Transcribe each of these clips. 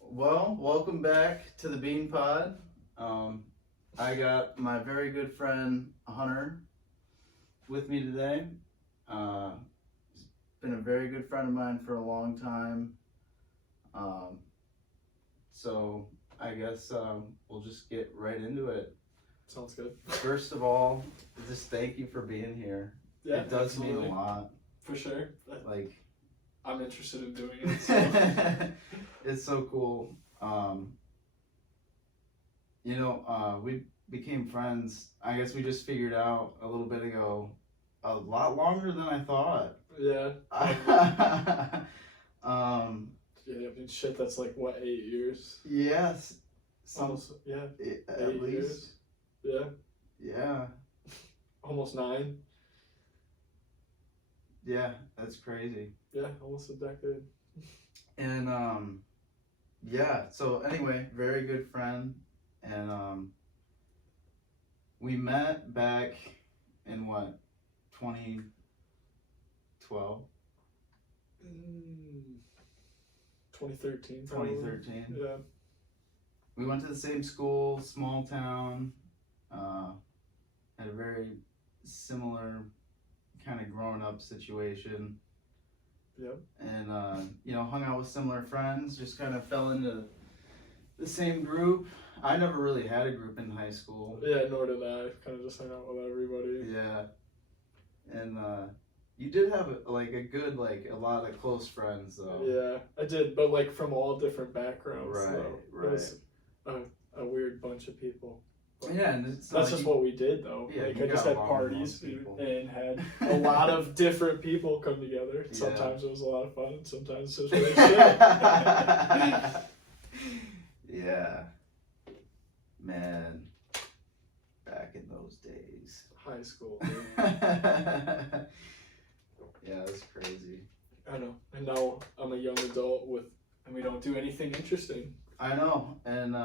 Well, welcome back to the BeanPod. I got my very good friend Hunter with me today. He's been a very good friend of mine for a long time. So I guess we'll just get right into it. Sounds good. First of all, just thank you for being here. Yeah, it does absolutely. mean a lot. For sure. Like, I'm interested in doing it. So. It's so cool. We became friends. I guess we just figured out a little bit ago, a lot longer than I thought. Yeah. Yeah, I mean, shit, that's like, what, 8 years? Yes. Almost, yeah. At least. Years. Yeah. Yeah. Almost 9. Yeah, that's crazy. Yeah, almost a decade. And, yeah, so anyway, very good friend. And, we met back in what, 2012? 2013. 2013. Yeah. We went to the same school, small town, had a very similar kind of growing up situation. Yep. And, hung out with similar friends, just kind of fell into the same group. I never really had a group in high school. Yeah, nor did I. Kind of just hung out with everybody. Yeah. And, you did have a lot of close friends though. Yeah, I did, but like from all different backgrounds. Right, though. right. It was a weird bunch of people. Yeah, and it's that's just what we did though. Yeah, like I just had parties and had a lot of different people come together. Yeah. Sometimes it was a lot of fun, and sometimes it was really shit. Yeah. Man, back in those days. High school. Yeah, that's crazy. I know. And now I'm a young adult and we don't do anything interesting. I know. And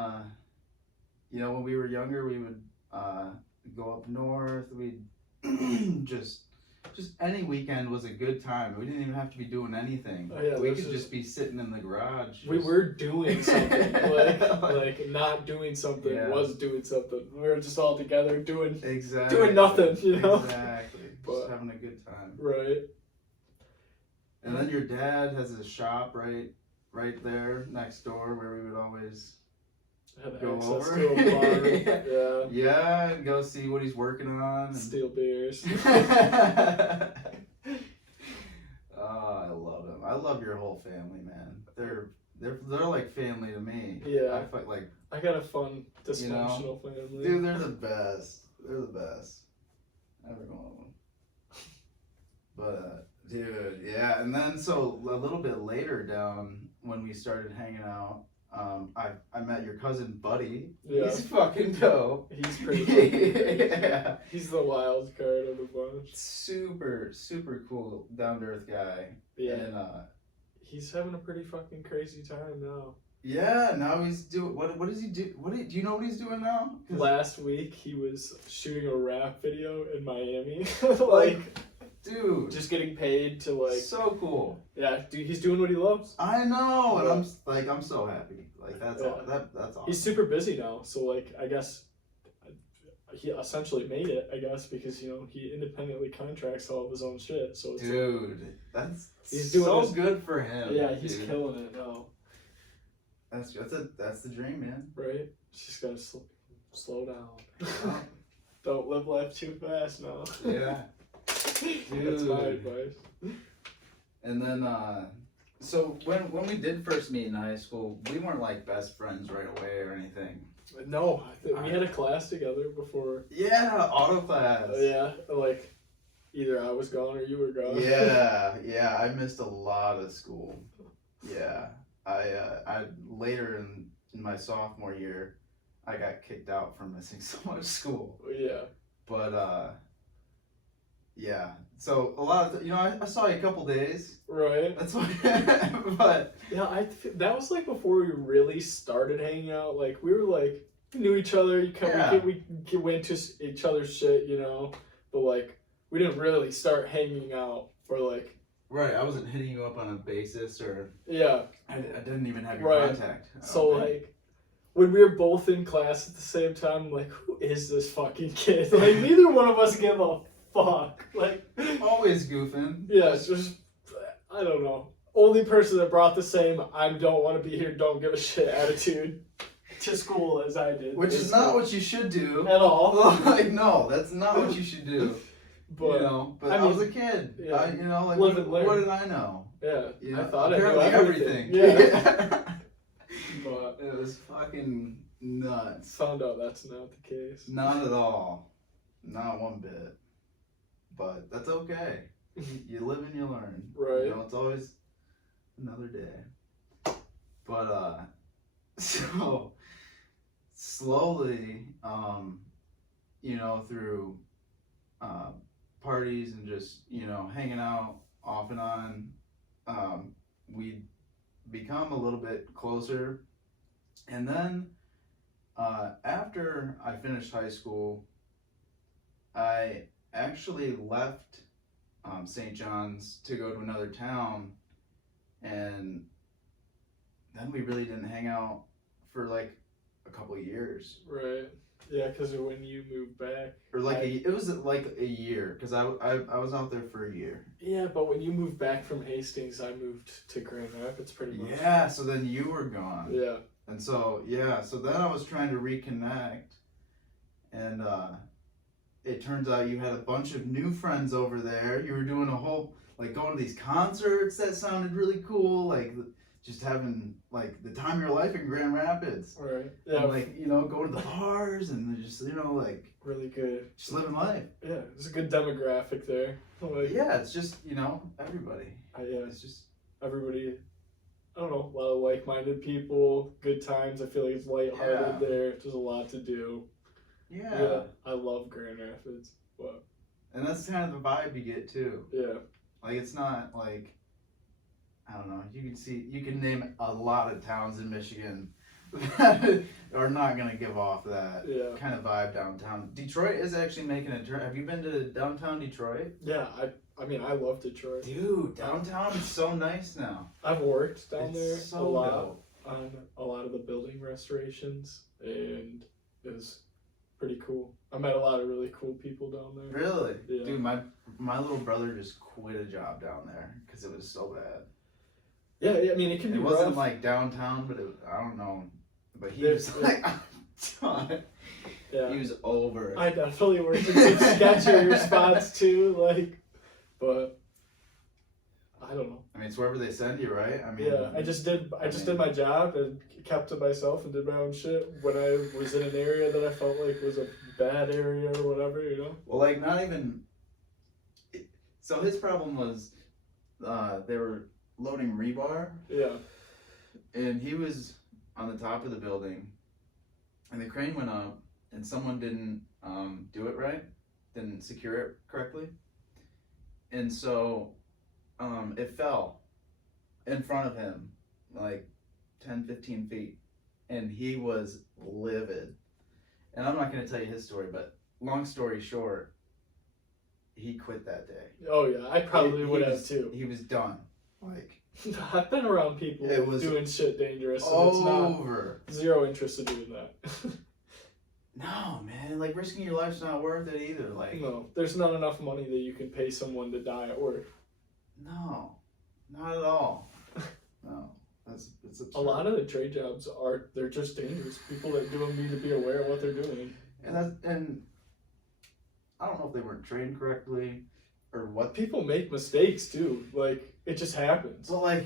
when we were younger, we would go up north. We'd just any weekend was a good time. We didn't even have to be doing anything. Oh, yeah, we could just be sitting in the garage. We were doing something. like not doing something was doing something. We were just all together doing nothing, Exactly. But, just having a good time. Right. And then your dad has a shop right there next door where we would always go over. To a bar. Yeah. Yeah, and go see what he's working on. And steal beers. Oh, I love him. I love your whole family, man. They're like family to me. Yeah. I felt like I got a fun dysfunctional family. Dude, they're the best. They're the best. Every one of them. But dude, yeah. And then so a little bit later down when we started hanging out, I met your cousin Buddy. Yeah. He's fucking dope. He's pretty cool. Yeah. He's the wild card of the bunch. Super, super cool, down to earth guy. Yeah. And he's having a pretty fucking crazy time now. yeah, now he's doing what does he do? Do you know what he's doing now? Last week he was shooting a rap video in Miami. Dude, just getting paid to so cool. Yeah, dude, he's doing what he loves. I know, and I'm so happy. Like that's awesome. He's super busy now, so I guess he essentially made it. I guess because he independently contracts all of his own shit. So it's dude, he's doing so good for him. Yeah, he's killing it now. That's the dream, man. Right? Just gotta slow down. Don't live life too fast now. Yeah. Dude. That's my advice. And then, so when we did first meet in high school, we weren't like best friends right away or anything. No, we had a class together before. Yeah, auto class. Yeah, either I was gone or you were gone. Yeah, I missed a lot of school. Yeah, I later in my sophomore year, I got kicked out for missing so much school. Yeah. But yeah. So a lot of I saw you a couple days. Right. That's what. But yeah, that was before we really started hanging out. We were we knew each other. We went to each other's shit, but we didn't really start hanging out for Right, I wasn't hitting you up on a basis, or Yeah. I didn't even have your Right. contact. So like, when we were both in class at the same time, I'm like, who is this fucking kid? Like, neither one of us give a fuck. Like, always goofing. yeah, it's just, I don't know. Only person that brought the same I don't want to be here, don't give a shit attitude to school as I did. Which is not what you should do. At all. Like, no, that's not what you should do. But, you know, but I I mean, was a kid. yeah. You know, like, Live and what learn. did I know? Yeah, You know, I thought I knew apparently everything. everything. Yeah. But it was fucking nuts. found out that's not the case. Not at all. Not one bit. But that's okay. You live and you learn. Right. You know, it's always another day. But so slowly, you know, through parties and just, you know, hanging out off and on, we'd become a little bit closer. And then after I finished high school, I actually left St. John's to go to another town, and then we really didn't hang out for like a couple of years. Right. Yeah, because when you moved back. Or like it was like a year, because I was out there for a year. Yeah, but when you moved back from Hastings, I moved to Grand Rapids pretty much. Yeah, so then you were gone. Yeah. And so, yeah, so then I was trying to reconnect, and it turns out you had a bunch of new friends over there. You were doing a whole, like, going to these concerts that sounded really cool, like, just having, like, the time of your life in Grand Rapids. Right. Yeah. And, like, you know, going to the bars and just, you know, like, really good. just living life. Yeah, there's a good demographic there. Like, Yeah, it's just, you know, everybody. yeah, It's just, everybody, I don't know, a lot of like-minded people, good times. I feel like it's lighthearted Yeah. there. There's a lot to do. yeah. I love Grand Rapids. But And that's kind of the vibe you get, too. yeah. Like, it's not like, I don't know, you can name a lot of towns in Michigan that are not going to give off that Yeah. kind of vibe downtown. Detroit is actually making a turn. Have you been to downtown Detroit? Yeah, I mean, I love Detroit. Dude, downtown is so nice now. I've worked down there It's a so lot dope. on a lot of the building restorations, and it was pretty cool. I met a lot of really cool people down there. Really? Yeah. Dude, my little brother just quit a job down there because it was so bad. Yeah, I mean, it can be It wasn't rough. like downtown, but I don't know. But he There's- was like, I'm done. Yeah. He was over it. I definitely worked in some sketchier spots too, like, but I don't know. I mean, it's wherever they send you, right? I mean, Yeah, I just did my job and kept to myself and did my own shit when I was in an area that I felt like was a bad area or whatever, you know? Well, like, not even. So his problem was they were loading rebar, Yeah. and he was on the top of the building, and the crane went up, and someone didn't do it right, didn't secure it correctly, and so it fell in front of him, like 10, 15 feet, and he was livid. And I'm not going to tell you his story, but long story short, he quit that day. Oh yeah, I probably would have was, too. He was done. Like, I've been around people It was doing shit dangerous, and it's not over. zero interest in doing that. No, man, like, risking your life's not worth it either. Like, No, there's not enough money that you can pay someone to die at work. no, not at all. No, it's A lot of the trade jobs they're just dangerous. People that do them need to be aware of what they're doing. and I don't know if they weren't trained correctly or what. People make mistakes too. Like, it just happens. But like,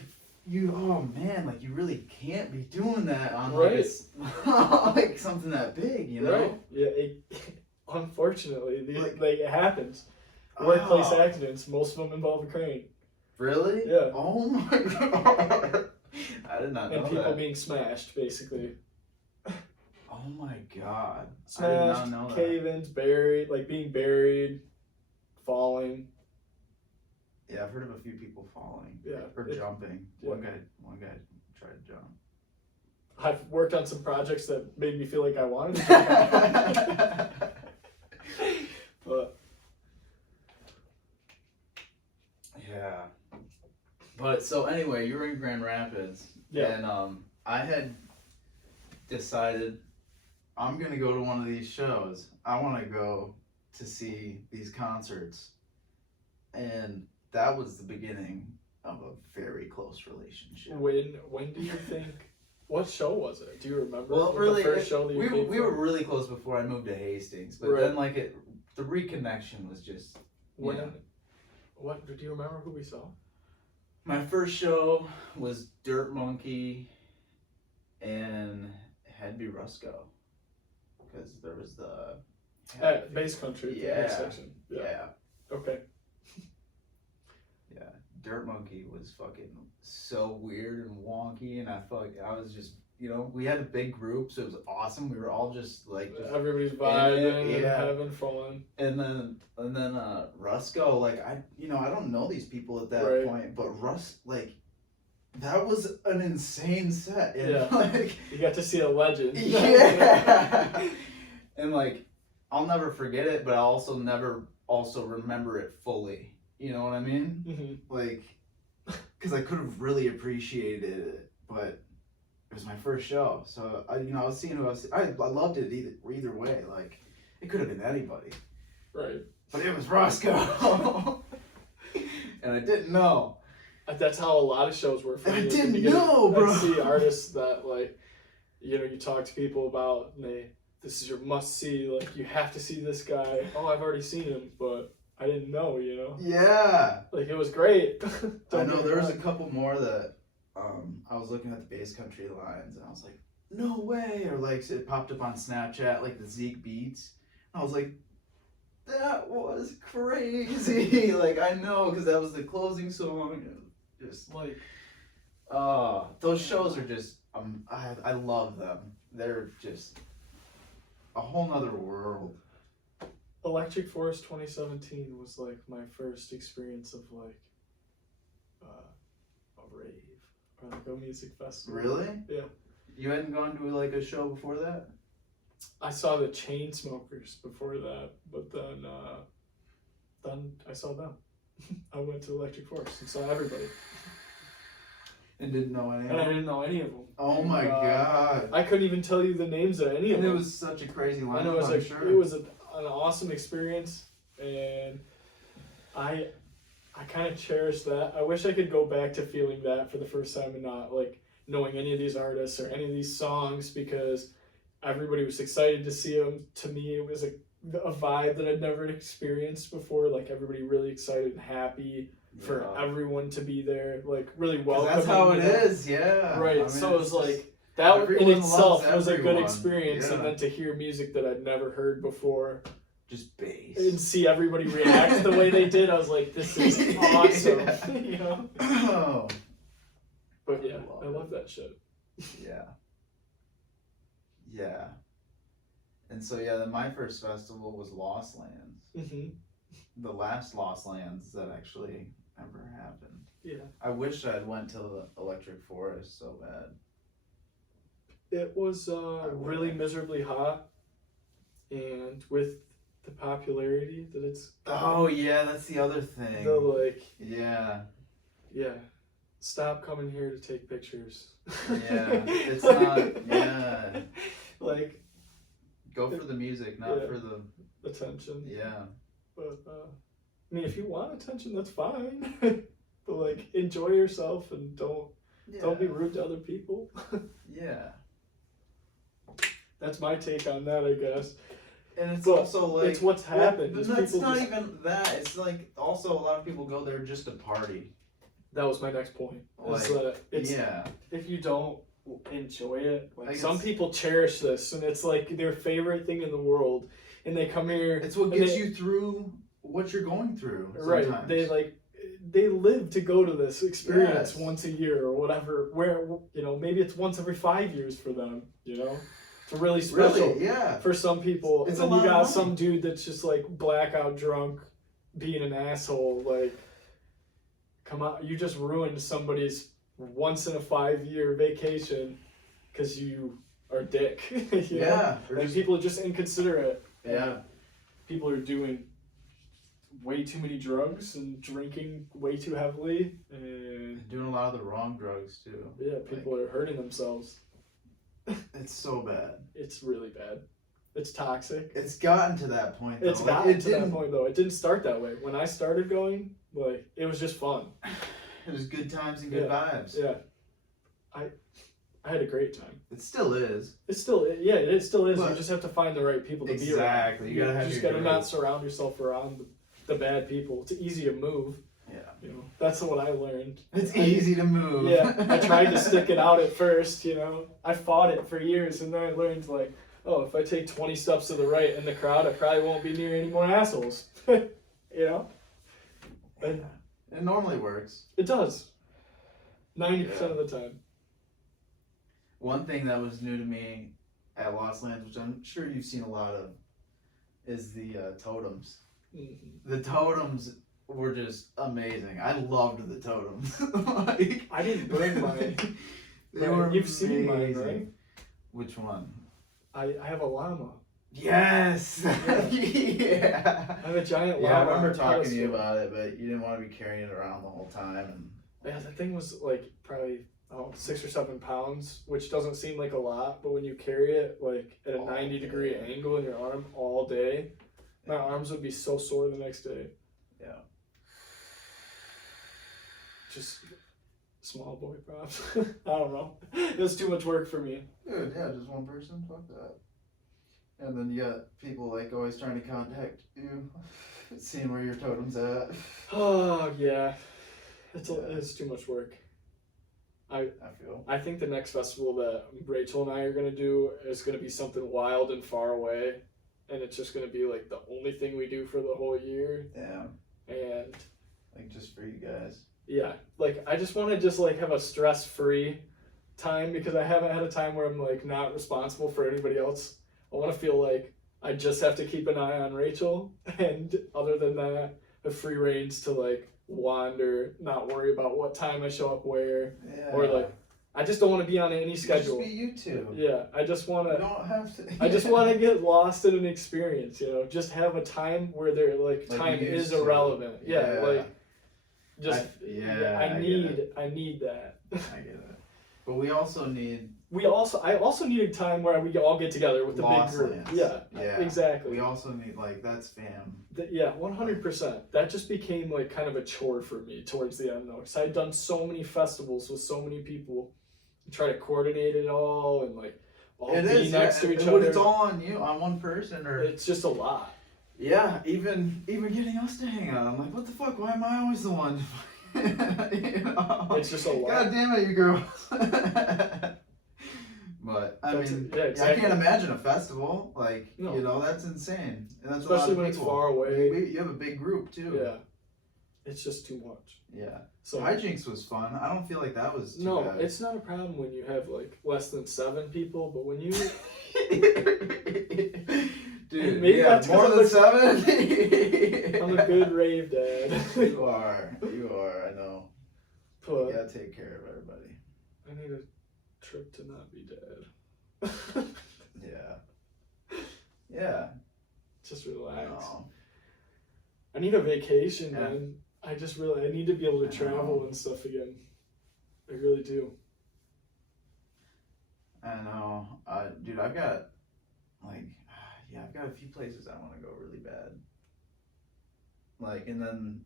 oh man, like, you really can't be doing that on Right. like something that big, you know? Right? Yeah. Unfortunately, Like- it happens. Workplace Oh, accidents, most of them involve a crane really? Yeah. Oh my god. I did not know and people that. being smashed, basically. Oh my god. I did not Smashed, know that. cave-ins, buried, like being buried, falling. Yeah, I've heard of a few people falling. Yeah. Or jumping. Yeah. One guy tried to jump. I've worked on some projects that made me feel like I wanted to jump. But Yeah. But so anyway, you were in Grand Rapids, Yeah. and I had decided I'm gonna go to one of these shows. I want to go to see these concerts, and that was the beginning of a very close relationship. When do you think? What show was it? Do you remember? Well, really, the first show that you we were really close before I moved to Hastings, but Right. then like the reconnection was just. When? Yeah. What do you remember? Who we saw? My first show was Dirt Monkey, and it had to be Rusco, because there was the. Bass Country. The Yeah. intersection. Yeah. Okay. Yeah. Dirt Monkey was fucking so weird and wonky, and I was just, we had a big group, so it was awesome. We were all just like Everybody's vibing and yeah. having fun. And then Rusco, like I don't know these people at that Right. point, but that was an insane set. And Yeah. like You got to see a legend. yeah. And like I'll never forget it, but I'll also never remember it fully. You know what I mean? Mm-hmm. Like, because I could have really appreciated it, but it was my first show, so I was seeing who I loved it either way. Like, it could have been anybody, Right. but it was Roscoe, and I didn't know. That's how a lot of shows were for me. I at the didn't beginning. know, bro. I'd see artists that like, you talk to people about, and this is your must see. Like, you have to see this guy. Oh, I've already seen him, but I didn't know. Yeah. Like, it was great. I know there was a couple more that I was looking at the Bass Country lines, and I was like, no way, or like it popped up on Snapchat, like the Zeke Beats. I was like, that was crazy. Like, I know, because that was the closing song. Just like, those shows are just, I love them. They're just a whole nother world. Electric Forest 2017 was like my first experience of like a rave or like a music festival. Really? Yeah. You hadn't gone to like a show before that? I saw the Chainsmokers before that, but then I saw them. I went to Electric Forest and saw everybody. And didn't know any of And I them? didn't know any of them. Oh my god. I couldn't even tell you the names of any of And them. it was such a crazy lineup, I know I'm sure. it was an awesome experience, and I kind of cherish that. I wish I could go back to feeling that for the first time and not like knowing any of these artists or any of these songs, because everybody was excited to see them. To me, it was a vibe that I'd never experienced before. Like, everybody really excited and happy for everyone to be there, like really welcoming. That's how it is, yeah. Right. I mean, So it was it's just- like that in everyone itself loves was a good everyone. experience, and Yeah. then to hear music that I'd never heard before just bass. and see everybody react the way they did, I was like, this is awesome. Yeah. Oh. But yeah, I love that shit. Yeah. Yeah. And so then my first festival was Lost Lands. Mm-hmm. The last Lost Lands that actually ever happened. Yeah. I wish I'd went to the Electric Forest so bad. It was really miserably hot, and with the popularity that it's Oh yeah, that's the other thing. the like Yeah. stop coming here to take pictures. Yeah. It's not yeah. Like, Go for the music, not Yeah. for the attention. yeah. But I mean, if you want attention, that's fine. But like, enjoy yourself and don't be rude to other people. Yeah. That's my take on that, I guess. And it's But also like it's what's happened. is That's people not just- even that. It's like also a lot of people go there just to party. That was my next point. Is Like, that it's yeah. if you don't enjoy it, like Like, some it's- people cherish this, and it's like their favorite thing in the world, and they come here. It's what and gets they- you through what you're going through. Right. Sometimes. They live to go to this experience Yes. once a year or whatever. Where maybe it's once every 5 years for them. It's really special. Really, yeah. For some people, It's and a then you lot of got some money. dude that's just like blackout drunk, being an asshole. Like, come on, you just ruined somebody's once in a 5-year vacation because you are a dick. you know? Yeah. Or Like, just- people are just inconsiderate. yeah. People are doing way too many drugs and drinking way too heavily, and doing a lot of the wrong drugs too. yeah, people are hurting themselves. It's so bad. It's really bad. It's toxic. It's gotten to that point though. It's gotten to that point though. It didn't start that way. When I started going, like, it was just fun. It was good times and good vibes. Yeah. I had a great time. It still is. It still is. But you just have to find the right people to be around. Exactly. You gotta have just your gotta not surround yourself around the bad people. It's easy to move. Yeah. You know, that's what I learned. It's easy to move. Yeah. I tried to stick it out at first, you know. I fought it for years, and then I learned, like, oh, if I take 20 steps to the right in the crowd, I probably won't be near any more assholes. You know? And it normally works. it does. 90% of the time. One thing that was new to me at Lost Lands, which I'm sure you've seen a lot of, is the totems. Mm-hmm. The totems were just amazing. I loved the totems. Like, I didn't bring mine. They were You've seen mine, amazing. right? Which one? I have a llama. Yes! Yeah. Yeah. I have a giant llama. Yeah, I remember on a talking to you pedestal. about it, but you didn't want to be carrying it around the whole time. And Yeah, the thing was like probably 6 or 7 pounds, which doesn't seem like a lot, but when you carry it like at a 90-degree angle in your arm all day, my arms would be so sore the next day. Yeah. Just small boy props. I don't know. It was too much work for me. Dude, yeah, just one person. Fuck that. And then you got people like always trying to contact you, seeing where your totem's at. Oh yeah, it's too much work. I think the next festival that Rachel and I are gonna do is gonna be something wild and far away, and it's just gonna be like the only thing we do for the whole year. Yeah. And Like just for you guys. yeah, like I just want to just like have a stress-free time, because I haven't had a time where I'm like not responsible for anybody else. I want to feel like I just have to keep an eye on Rachel, and other than that, have free reins to like wander, not worry about what time I show up where, or like I just don't want to be on any schedule. Just be you two. Yeah, I just want You to. don't have to. I just want to get lost in an experience, you know. Just have a time where there like Like time you used is to. irrelevant. Yeah, Yeah. like just I need that. I get it. But we also need. I also need a time where we all get together with the big Lost group. Lands. Yeah, Yeah. exactly. We also need that's fam. Yeah, 100%. That just became like kind of a chore for me towards the end though, because I had done so many festivals with so many people, try to coordinate it all and like all be next to each and other. when it's all on you, on one person, or It's just a lot. yeah, even getting us to hang out. I'm like, what the fuck? Why am I always the one? You know? It's just a lot. God damn it, you girls. But I exactly. I can't imagine a festival No. you know, that's insane, and that's Especially a lot of when it's people. far away. You have a big group too. Yeah, it's just too much. Yeah. So Hijinks was fun. I don't feel like that was too no, bad. it's not a problem when you have like less than 7 people, but when you Dude, maybe that's more 'cause than I'm 7. I'm a good rave dad. You are. I know. You But gotta take care of everybody. I need a trip to not be dad. Yeah. Yeah. Just relax. No. I need a vacation, Yeah. man. I need to be able to I travel know. and stuff again. I really do. I know. Dude, I've got I've got a few places I want to go really bad. And then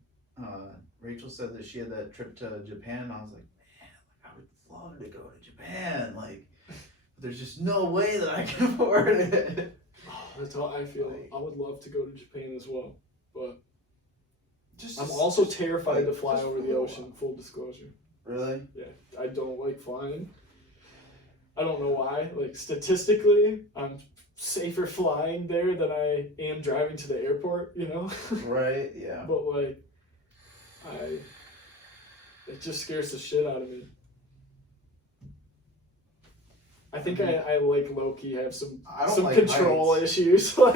Rachel said that she had that trip to Japan, and I was like, man, I would love to go to Japan. But there's just no way that I can afford it. Oh, that's how I feel. I would love to go to Japan as well, but I'm Just also terrified to fly just over for the a ocean. while. Full disclosure. Really? Yeah, I don't like flying. I don't know why. Like statistically, I'm safer flying there than I am driving to the airport. You know. Right. Yeah. But it just scares the shit out of me. I think I like low-key have some control heights. issues. I'm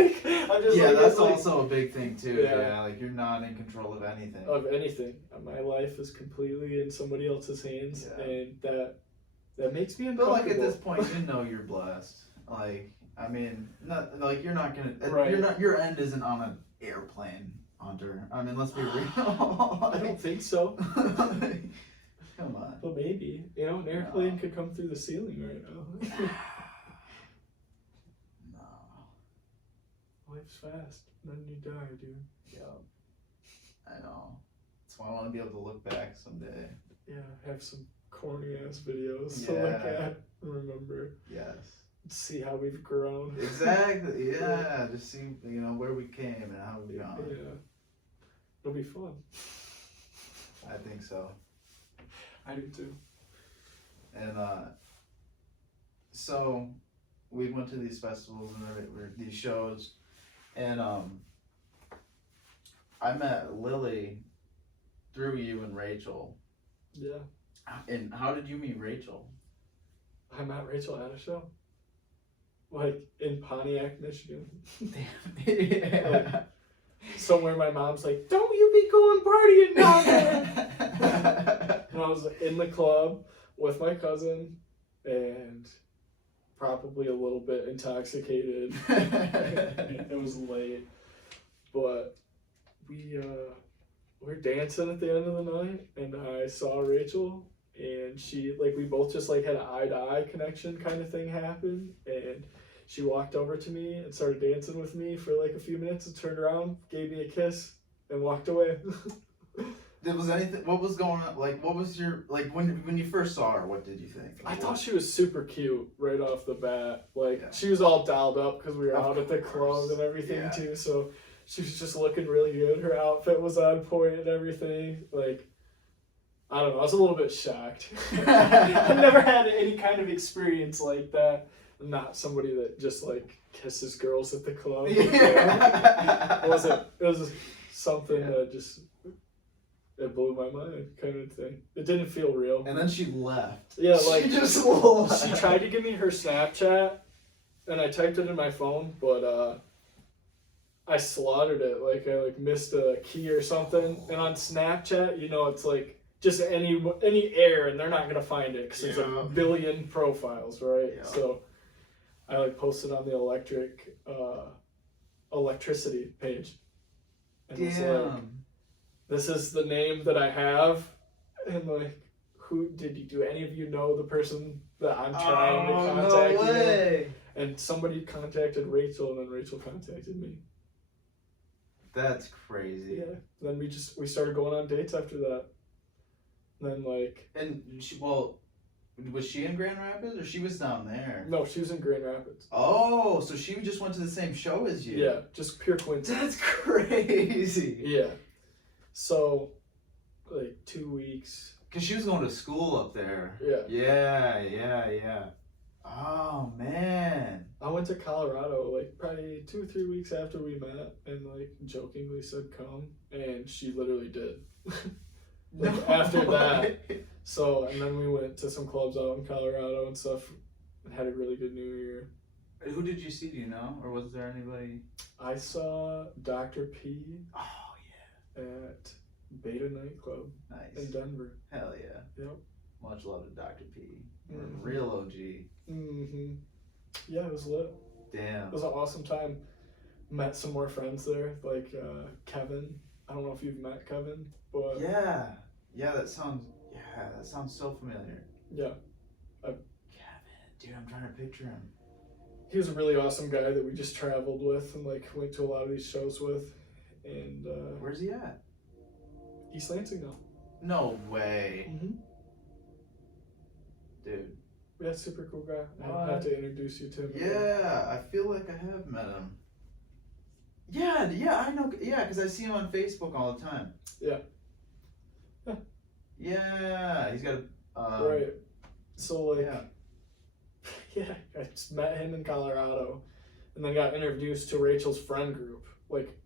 just That's also a big thing too. Yeah. Yeah, you're not in control of anything. of anything. My life is completely in somebody else's hands, Yeah. and that makes me But uncomfortable. at this point, you know you're blessed. You're not gonna. Right. Your end isn't on an airplane Hunter. I mean, let's be real. I don't think so. Come on. But maybe. You know, an airplane could come through the ceiling right now. No. Life's fast. Then you die, dude. Yeah. I know. That's why I want to be able to look back someday. Yeah, have some corny ass videos to look at and remember. Yes. See how we've grown. Exactly. Yeah. Just see, where we came and how we've gone. Yeah. It'll be fun. I think so. I do too. And so we went to these festivals and these shows, and I met Lily through you and Rachel. Yeah. And how did you meet Rachel? I met Rachel at a show. Like in Pontiac, Michigan. Yeah. Like, somewhere my mom's like, don't you be going partying down there. And I was in the club with my cousin and probably a little bit intoxicated. It was late. But we were dancing at the end of the night and I saw Rachel and she, like, we both just like had an eye-to-eye connection kind of thing happen, and she walked over to me and started dancing with me for like a few minutes and turned around, gave me a kiss, and walked away. Was anything? What was going on? Like, what was your, like, when you first saw her? What did you think? I thought she was super cute right off the bat. Like, Yeah. she was all dialed up because we were out at the course. club and everything Yeah. too. So she was just looking really good. Her outfit was on point and everything. Like, I don't know. I was a little bit shocked. I've never had any kind of experience like that. I'm not somebody that just like kisses girls at the club. Yeah. It was something that just, it blew my mind kind of thing. It didn't feel real. And then she left. Yeah, like, she just left. she tried to give me her Snapchat, and I typed it in my phone, but I slaughtered it. Like, I missed a key or something. And on Snapchat, it's like just any error, and they're not gonna find it because there's a billion profiles, right? Yeah. So I posted on the electricity page, and it's like, this is the name that I have, and like, do any of you know the person that I'm trying to contact? No way. And somebody contacted Rachel, and then Rachel contacted me. That's crazy. Yeah. Then we started going on dates after that. And then And was she in Grand Rapids or she was down there? no, she was in Grand Rapids. Oh, so she just went to the same show as you? Yeah, just pure coincidence. That's crazy. Yeah. So, 2 weeks. Because she was going to school up there. Yeah. Yeah. Oh, man. I went to Colorado probably 2 or 3 weeks after we met, and jokingly said come, and she literally did. After that. So, and then we went to some clubs out in Colorado and stuff, and had a really good New Year. Who did you see, do you know? Or was there anybody? I saw Dr. P Oh, yeah. at Beta Nightclub in Nice. Denver. Hell yeah. Yep. Much love to Dr. P. Mhm. Real OG. Mm-hmm. Yeah, it was lit. Damn. It was an awesome time. Met some more friends there, like Kevin. I don't know if you've met Kevin, but Yeah, that sounds so familiar. yeah. Kevin, dude, I'm trying to picture him. He was a really awesome guy that we just traveled with and went to a lot of these shows with. And Where's he at? East Lansing now. No way. Mm-hmm. Dude. Yeah, super cool guy. I'll have to introduce you to him. Yeah, I feel like I have met him. Yeah, I know. Yeah, because I see him on Facebook all the time. Yeah. Yeah, he's got a. Right. So Yeah. yeah, I just met him in Colorado, and then got introduced to Rachel's friend group,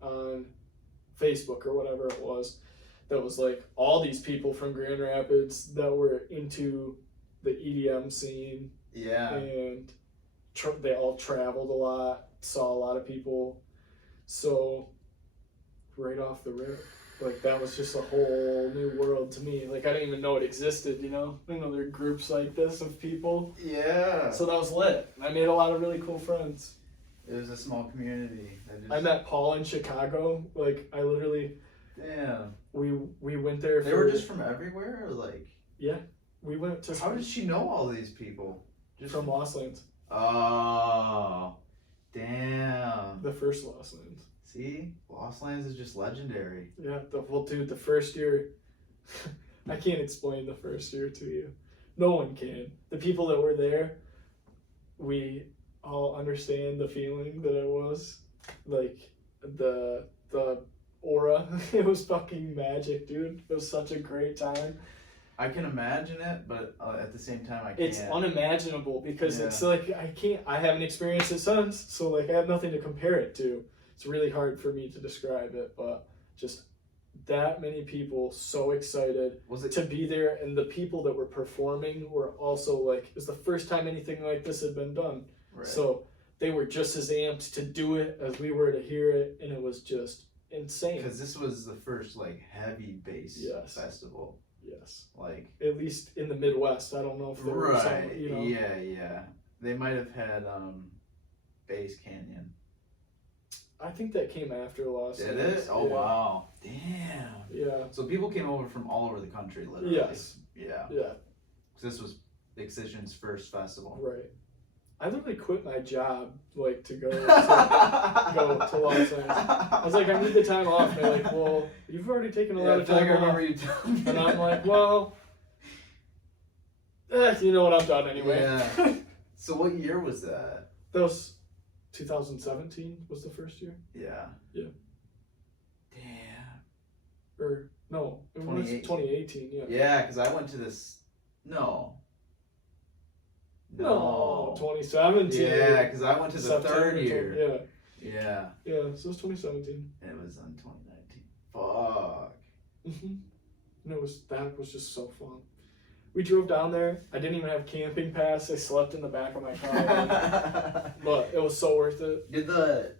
on Facebook or whatever it was. That was all these people from Grand Rapids that were into the EDM scene, Yeah. and they all traveled a lot, saw a lot of people. So right off the rip, that was just a whole new world to me. I didn't even know it existed, I didn't know there were groups like this of people. Yeah. So that was lit. I made a lot of really cool friends. It was a small community. I met Paul in Chicago. Like, I literally... Damn. We went there They were just from everywhere, or like... Yeah. We went to... How did she know all these people? Just from Lost Lands. Oh. Damn. The first Lost Lands. See? Lost Lands is just legendary. Yeah. Dude, the first year... I can't explain the first year to you. No one can. The people that were there, we all understand the feeling that it was. Like, the aura. It was fucking magic, dude. It was such a great time. I can imagine it, but at the same time, I can't. It's unimaginable because it's like, I haven't experienced it since, so like I have nothing to compare it to. It's really hard for me to describe it, but just that many people so excited to be there, and the people that were performing were also like, it was the first time anything like this had been done. Right. So they were just as amped to do it as we were to hear it, and it was just insane. Because this was the first like heavy bass festival. Yes. Like, at least in the Midwest. I don't know if there were some, you know. Yeah. They might have had Bass Canyon. I think that came after Lost Did Lands. it? Oh, wow. Damn. Yeah. So people came over from all over the country, literally. Yes. Yeah. Yeah. This was Excision's first festival. Right. I literally quit my job, like, to go to Lost Lands. I was like, I need the time off. And they're like, well, you've already taken a lot of time off. And I'm like, well, you know what, I'm done anyway. Yeah. So what year was that? That was 2017 was the first year. Yeah. Yeah. Damn. Or, no, it was 2018, yeah. Yeah, because I went to this, No, 2017. Yeah, because I went to the September, third year. Yeah, so it was 2017. It was in 2019. Fuck. And that was just so fun. We drove down there. I didn't even have camping pass. I slept in the back of my car. But it was so worth it.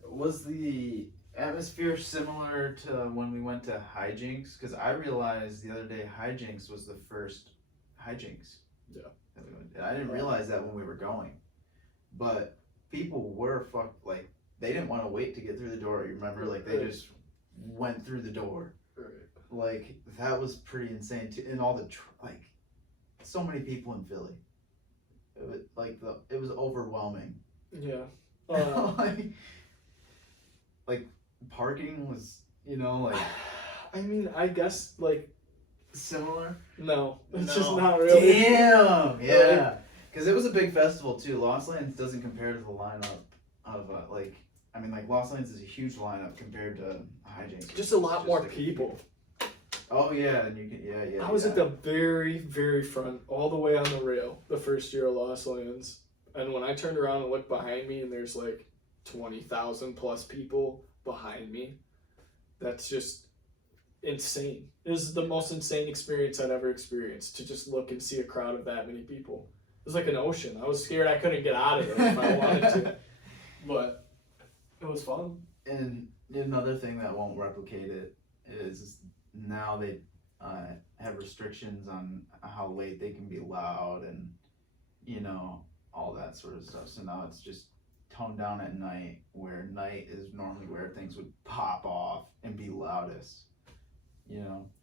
Was the atmosphere similar to when we went to Hijinks? Because I realized the other day Hijinks was the first Hijinks. Yeah. And I didn't realize that when we were going. But people were like, they didn't want to wait to get through the door. You remember? Like, they just went through the door. Right. Like, that was pretty insane too. And all the, so many people in Philly. It was overwhelming. Yeah. Like parking was, like. I mean, I guess, like. Similar? No. It's just not really. Damn! Yeah. Because it was a big festival too. Lost Lands doesn't compare to the lineup of, Lost Lands is a huge lineup compared to Hijinks. Just a lot more people. Oh yeah, and you can I was at the very, very front, all the way on the rail, the first year of Lost Lands, and when I turned around and looked behind me, and there's like 20,000 plus people behind me, that's just insane. It was the most insane experience I'd ever experienced, to just look and see a crowd of that many people. It was like an ocean. I was scared I couldn't get out of it if I wanted to, but it was fun. And another thing that won't replicate it is now they have restrictions on how late they can be loud and all that sort of stuff. So now it's just toned down at night, where night is normally where things would pop off and be loudest.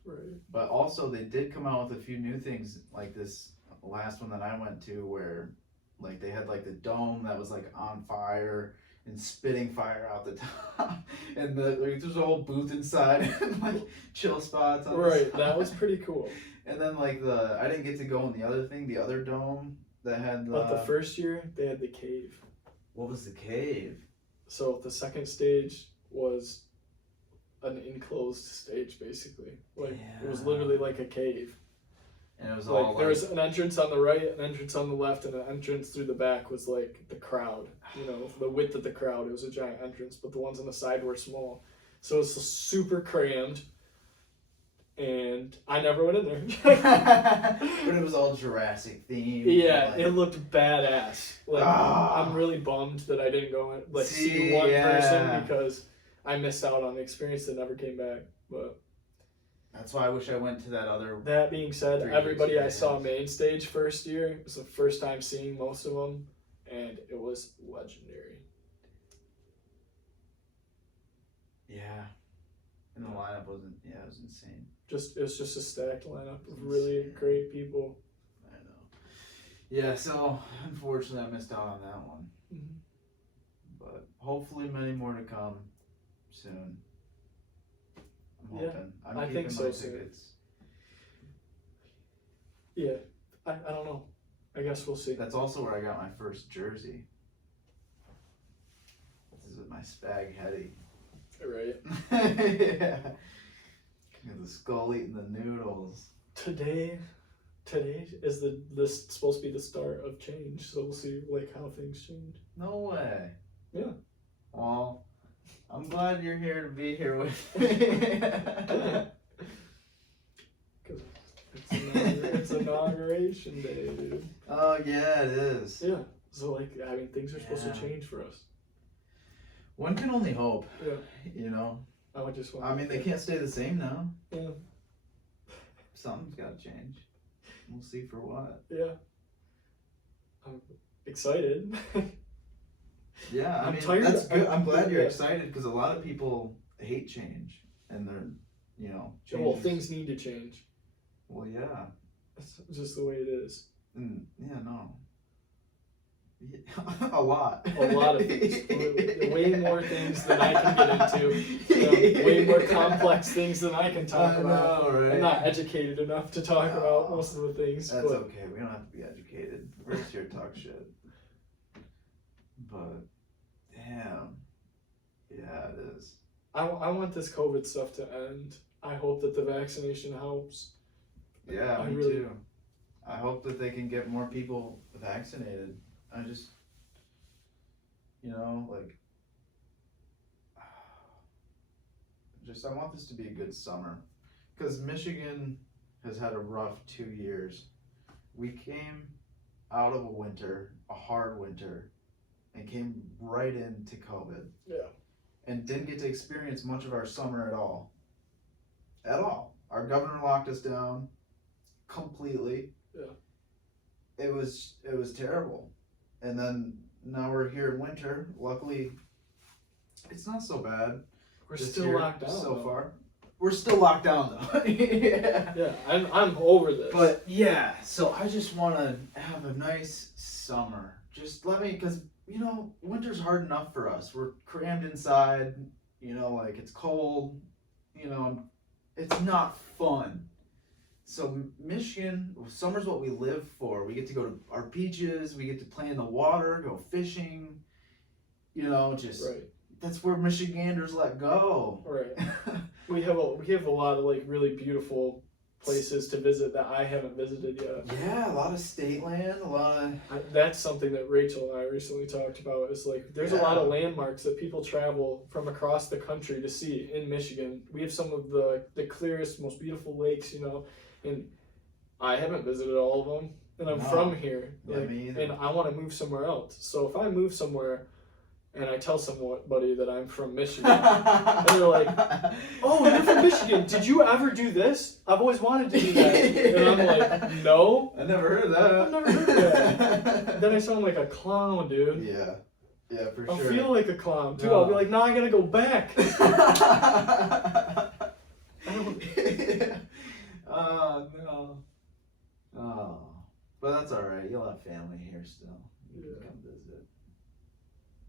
Right. But also they did come out with a few new things, like this last one that I went to, where like they had like the dome that was like on fire and spitting fire out the top, and there's a whole booth inside and like chill spots on the side. That was pretty cool. And then like I didn't get to go in the other thing, the other dome that had But the first year they had the cave. What was the cave? So the second stage was an enclosed stage, basically. Like, it was literally like a cave. And it was like, all there was an entrance on the right, an entrance on the left, and an entrance through the back was like the crowd. The width of the crowd. It was a giant entrance, but the ones on the side were small. So it's super crammed. And I never went in there. But it was all Jurassic themed. Yeah, it looked badass. Like, I'm really bummed that I didn't go in, see one person, because I missed out on the experience that never came back. But that's why I wish I went to that other. That being said, everybody I saw main stage first year, it was the first time seeing most of them, and it was legendary. Yeah. And the lineup wasn't. Yeah, it was insane. It was just a stacked lineup of really great people. I know. Yeah. So unfortunately, I missed out on that one. Mm-hmm. But hopefully, many more to come soon. I'm hoping. I'm I think keeping so my too. tickets. Yeah, I don't know. I guess we'll see. That's also where I got my first jersey. This is my Spag Hetty. Right. Yeah. The skull eating the noodles. Today is this supposed to be the start of change, so we'll see like how things change. No way. Yeah. Well, I'm glad you're here to be here with me. Cause it's inauguration day, dude. Oh yeah, it is. Yeah. So like, I mean, things are supposed to Yeah. change for us. One can only hope. Yeah. You know. I would just want. I mean, they can't stay the same now. Yeah. Something's got to change. We'll see for what. Yeah. I'm excited. Yeah, I I'm mean, tired. that's good. I'm glad you're Yeah. excited because a lot of people hate change and they're, you know, Well, changes- things need to change. Well, yeah. That's just the way it is. Yeah, no. Yeah, a lot. A lot of things. Way more things than I can get into. You know, way more complex things than I can talk about. I know, right? I'm not educated enough to talk about most of the things. That's but okay. We don't have to be educated. We're just here to talk shit. But, damn. Yeah, it is. I want this COVID stuff to end. I hope that the vaccination helps. Yeah, I me really- too. I hope that they can get more people vaccinated. I just, you know, like, I want this to be a good summer. Because Michigan has had a rough 2 years. We came out of a winter, a hard winter, and came right into COVID. Yeah. And didn't get to experience much of our summer at all. At all. Our governor locked us down completely. Yeah. It was terrible. And then now we're here in winter. Luckily, it's not so bad. We're this still year locked down so though. far. We're still locked down though. Yeah. Yeah, I'm over this. But yeah, so I just want to have a nice summer. Just let me, because, you know, winter's hard enough for us. We're crammed inside, you know, like it's cold, you know, it's not fun. So Michigan, summer's what we live for. We get to go to our beaches, we get to play in the water, go fishing, you know, just, right. that's where Michiganders let go. Right. We have a lot of like really beautiful places to visit that I haven't visited yet. Yeah, a lot of state land, a lot of... That's something that Rachel and I recently talked about. Is like there's a lot of landmarks that people travel from across the country to see in Michigan. We have some of the clearest, most beautiful lakes, you know, and I haven't visited all of them. And I'm from here, Yeah, me either. and I want to move somewhere else. So if I move somewhere and I tell somebody that I'm from Michigan, and they're like, "Oh, you're from Michigan. Did you ever do this? I've always wanted to do that." And I'm like, "No, I never heard of that. I've never heard of that." Then I sound like a clown, dude. Yeah, for I'll sure. feel like a clown too. No. I'll be like, "No, I gotta go back." Oh no. Oh, but that's all right. You'll have family here still. You can come visit.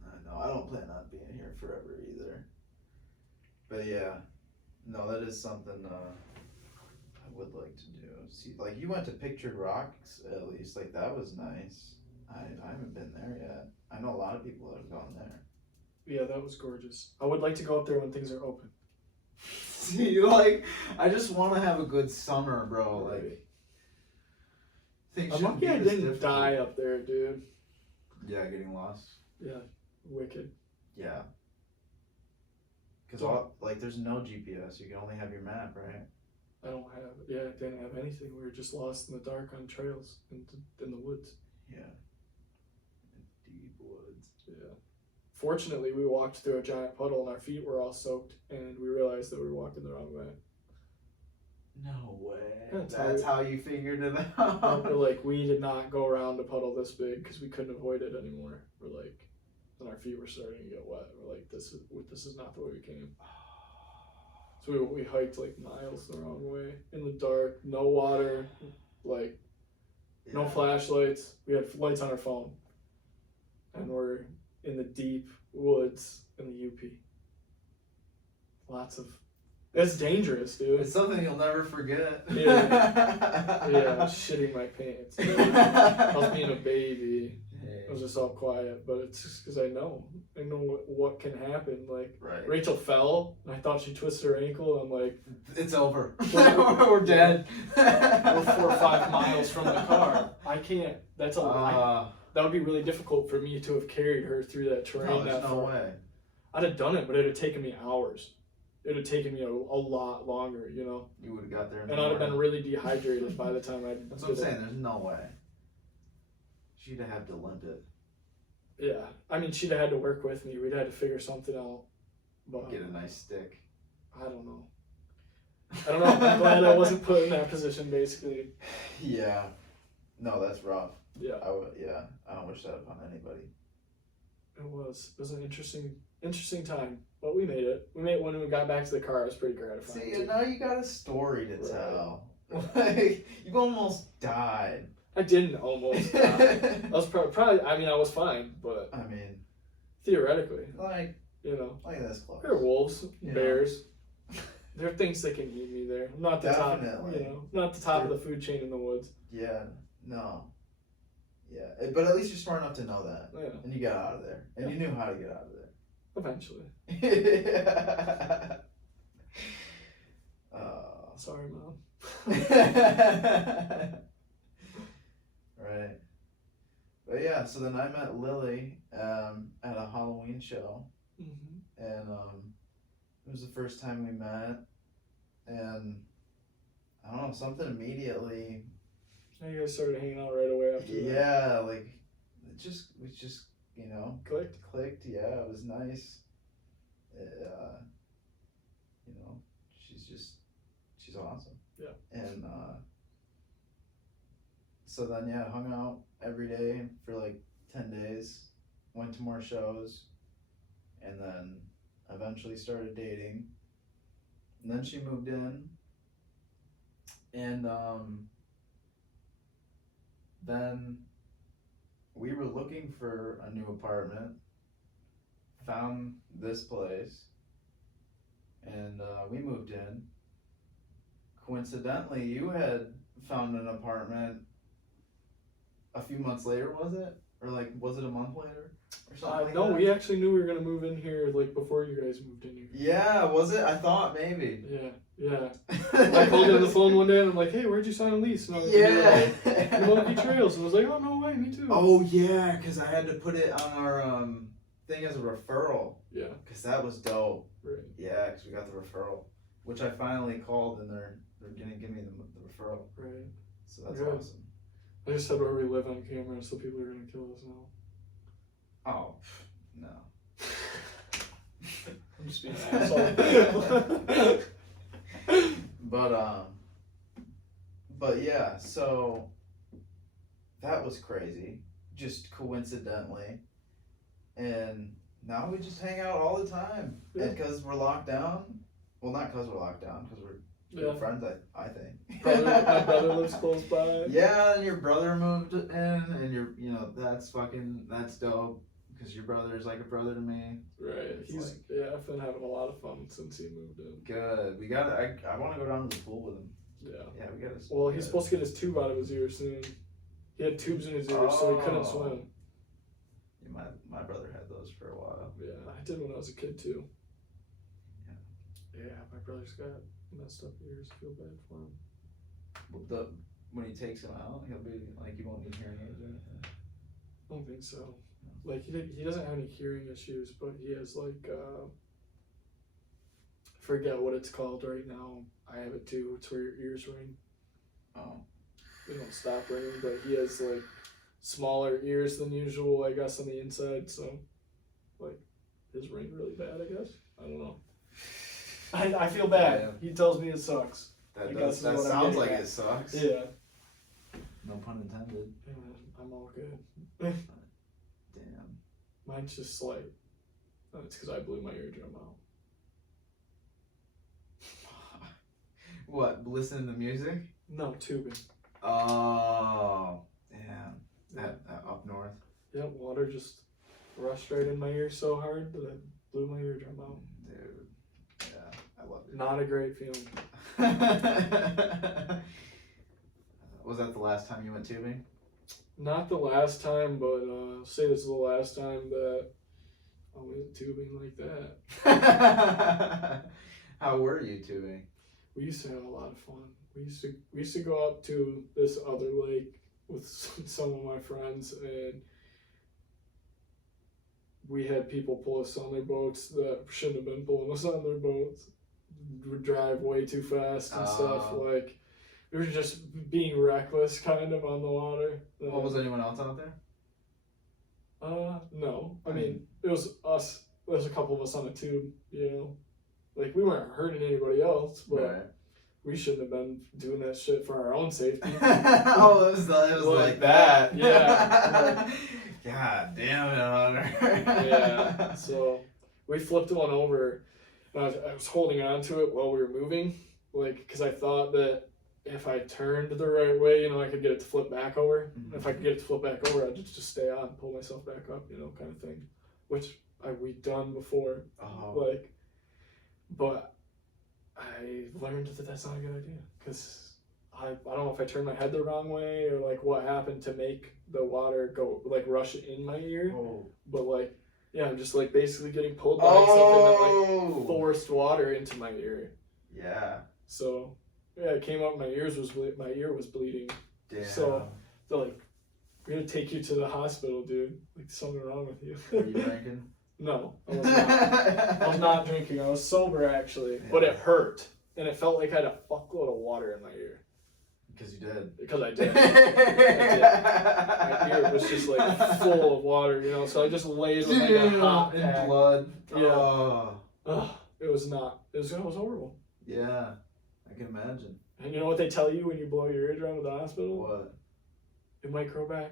I know. I don't plan on being here forever either. But yeah, no, that is something I would like to do. See, like you went to Pictured Rocks at least. Like that was nice. I haven't been there yet. I know a lot of people that have gone there. Yeah, that was gorgeous. I would like to go up there when things are open. See, like, I just want to have a good summer, bro. Like, things I'm shouldn't lucky be I this didn't difficult. die up there, dude. Yeah, getting lost. Yeah, wicked. Yeah. Because, like, there's no GPS. You can only have your map, right? I didn't have anything. We were just lost in the dark on trails in the woods. Yeah. Deep woods. Yeah. Fortunately, we walked through a giant puddle and our feet were all soaked, and we realized that we were walking the wrong way. No way. That's how you figured it And out. we're like, we did not go around a puddle this big because we couldn't avoid it anymore. We're like, and our feet were starting to get wet. We're like, this is not the way we came. So we hiked like miles the wrong way in the dark, no water, like no flashlights. We had lights on our phone, and we're in the deep woods in the UP. Lots of. It's dangerous, dude. It's something you'll never forget. Yeah, I was shitting my pants. Dude. I was being a baby. Hey. I was just all quiet, but it's just because I know what can happen. Like Right. Rachel fell, and I thought she twisted her ankle. I'm like, It's over. We're dead. we're 4 or 5 miles from the car. I can't. That's a lie. That would be really difficult for me to have carried her through that terrain. No, there's no way. I'd have done it, but it'd have taken me hours. It would have taken me a lot longer, you know. You would have got there. And I'd have been really dehydrated by the time I. That's what I'm saying. There's no way. She'd have had to limp it. Yeah, I mean, she'd have had to work with me. We'd had to figure something out. But Get a nice stick. I don't know. I'm glad I wasn't put in that position, basically. Yeah. No, that's rough. Yeah. I don't wish that upon anybody. It was an interesting time, but we made it. When we got back to the car. It was pretty gratifying. See, now you got a story to tell. Like, you've almost died. I didn't almost. I was probably. I mean, I was fine, but I mean, theoretically, like this close. There are wolves, You bears. There are things that can eat me there. I'm not the Definitely. top. Not the top of the food chain in the woods. Yeah. No. Yeah, but at least you're smart enough to know that, Yeah. and you got out of there, and you knew how to get out of there. Eventually. Sorry, Mom. Right. But yeah, so then I met Lily at a Halloween show, and it was the first time we met, and I don't know, something immediately. And you guys started hanging out right away after that. Yeah, like we just Clicked. Yeah, it was nice. She's awesome. Yeah. And so then hung out every day for like 10 days, went to more shows, and then eventually started dating. And then she moved in, and then we were looking for a new apartment, found this place, and we moved in. Coincidentally, you had found an apartment a few months later, was it? Or like, was it a month later? Or something like no, that? we actually knew we were going to move in here like before you guys moved in here. Yeah, was it? I thought maybe. Yeah. I called you on the phone one day and I'm like, hey, where'd you sign a lease? And I was like, Monkey Trails. And I was like, oh, no way, me too. Oh, yeah, because I had to put it on our thing as a referral. Yeah. Because that was dope. Right. Yeah, because we got the referral, which I finally called, and they're going to give me the referral. Right. So that's Good. awesome. I just said where we live on camera, so people are going to kill us now. Oh, no. I'm just being an asshole. But yeah, so that was crazy, just coincidentally, and now we just hang out all the time, and because we're locked down. Well, not because we're locked down, because we're good friends. I think. My brother lives close by. Yeah, and your brother moved in, and that's dope. Because your brother's like a brother to me. Right. I've been having a lot of fun since he moved in. Good. I want to go down to the pool with him. Yeah. Yeah, we got to. Well, he's supposed to get his tube out of his ear soon. He had tubes in his ear, so he couldn't swim. Yeah, my brother had those for a while. Yeah, I did when I was a kid too. Yeah. Yeah, my brother's got messed up ears. I feel bad for him. When he takes them out, he'll be like, he won't need hearing aids or anything. I don't think so. Like he doesn't have any hearing issues, but he has like forget what it's called right now. I have it too. It's where your ears ring. Oh. They don't stop ringing, but he has like smaller ears than usual, I guess, on the inside. So like his ring really bad, I guess. I don't know. I feel bad. Yeah. He tells me it sucks. That sounds like it sucks. Yeah. No pun intended. Yeah, I'm all good. Damn. Mine's just slight. It's because I blew my eardrum out. What, listening to music? No, tubing. Oh, damn. Up north. Yeah, water just rushed right in my ear so hard that it blew my eardrum out. Dude, yeah, I love it. Not a great feeling. Was that the last time you went tubing? Not the last time, but I'll say this is the last time that I went tubing like that. How were you tubing? We used to have a lot of fun. We used to go up to this other lake with some of my friends, and we had people pull us on their boats that shouldn't have been pulling us on their boats. Would drive way too fast and stuff. Like, we were just being reckless kind of on the water. Was anyone else out there? No. I mean, it was us. There was a couple of us on a tube, you know. Like, we weren't hurting anybody else, but right. We shouldn't have been doing that shit for our own safety. Oh, it was like that. Yeah. God damn it, Hunter. Yeah. So we flipped one over, and I was holding on to it while we were moving, like, because I thought that if I turned the right way, you know, I could get it to flip back over. Mm-hmm. If I could get it to flip back over, I'd just stay on, pull myself back up, you know, kind of thing, which we'd done before. Like, but I learned that that's not a good idea, because I don't know if I turned my head the wrong way or like what happened to make the water go like rush in my ear. But like, yeah, I'm just like basically getting pulled by something that like forced water into my ear. Yeah. So yeah, it came up. My ear was bleeding. Damn. So they're like, we're gonna take you to the hospital, dude. Like, something wrong with you. Were you drinking? No, I was not. I was not drinking. I was sober, actually. Yeah. But it hurt. And it felt like I had a fuckload of water in my ear. Because you did. Because I did. My ear was just like full of water, you know, so I just laid with like a hot pack. Blood. Yeah. It was not. It was horrible. Yeah, I can imagine. And you know what they tell you when you blow your eardrum at the hospital? What? It might grow back.